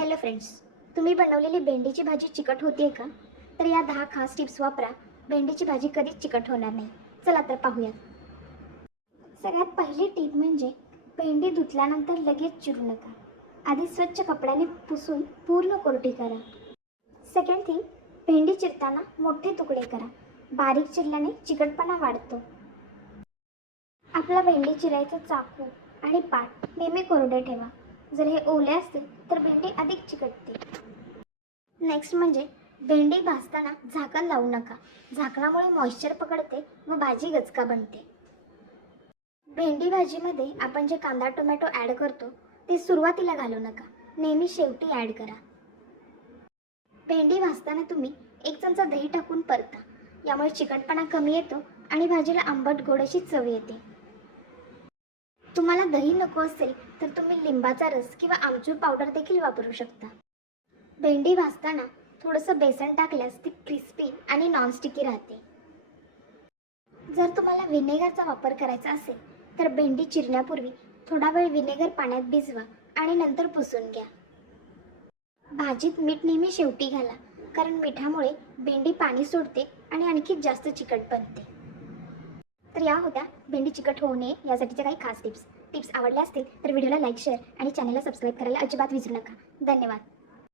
Hello friends तुम्ही बनवलेली भेंडीची भाजी चिकट होतीये का? तर या दहा खास टिप्स वापरा. भेंडीची भाजी कधीच चिकट होणार नाही. चला तर पाहूयात सगळ्यात पहिली टीप म्हणजे भेंडी धुतल्यानंतर लगेच चिरू नका. आधी स्वच्छ कपड्याने पुसून पूर्ण कोरटी करा. सेकंड थिंग भेंडी चिरताना मोठे तुकडे करा. बारीक चिरल्याने चिकटपणा वाढतो. आपला भेंडी चिरायचा चाकू आणि पाट नेहमी कोरडे ठेवा. जर हे ओले असतील तर भेंडी अधिक चिकटते नेक्स्ट म्हणजे भेंडी भाजताना झाकण लावू नका. झाकणामुळे मॉइश्चर पकडते व भाजी गचका बनते. भेंडी भाजीमध्ये आपण जे कांदा टोमॅटो ॲड करतो ते सुरुवातीला घालू नका. नेहमी शेवटी ॲड करा. भेंडी भाजताना तुम्ही एक चमचा दही टाकून परता. यामुळे चिकटपणा कमी येतो आणि भाजीला आंबट गोड अशी चव येते. तुम्हाला दही नको असेल तर तुम्ही लिंबाचा रस किंवा आमचूर पावडर देखील वापरू शकता. भेंडी भाजताना थोडंसं बेसन टाकल्यास ती क्रिस्पी आणि नॉनस्टिकी राहते. जर तुम्हाला व्हिनेगरचा वापर करायचा असेल तर भेंडी चिरण्यापूर्वी थोडा वेळ व्हिनेगर पाण्यात भिजवा आणि नंतर पुसून घ्या. भाजीत मीठ नेहमी शेवटी घाला कारण मिठामुळे भेंडी पाणी सोडते आणि आणखी जास्त चिकट बनते. तर या होत्या भेंडी चिकट होऊ नये यासाठीच्या काही खास टिप्स टिप्स आवडल्या असतील तर व्हिडिओला लाईक शेअर आणि चॅनलला सबस्क्राईब करायला अजिबात विसरू नका. धन्यवाद.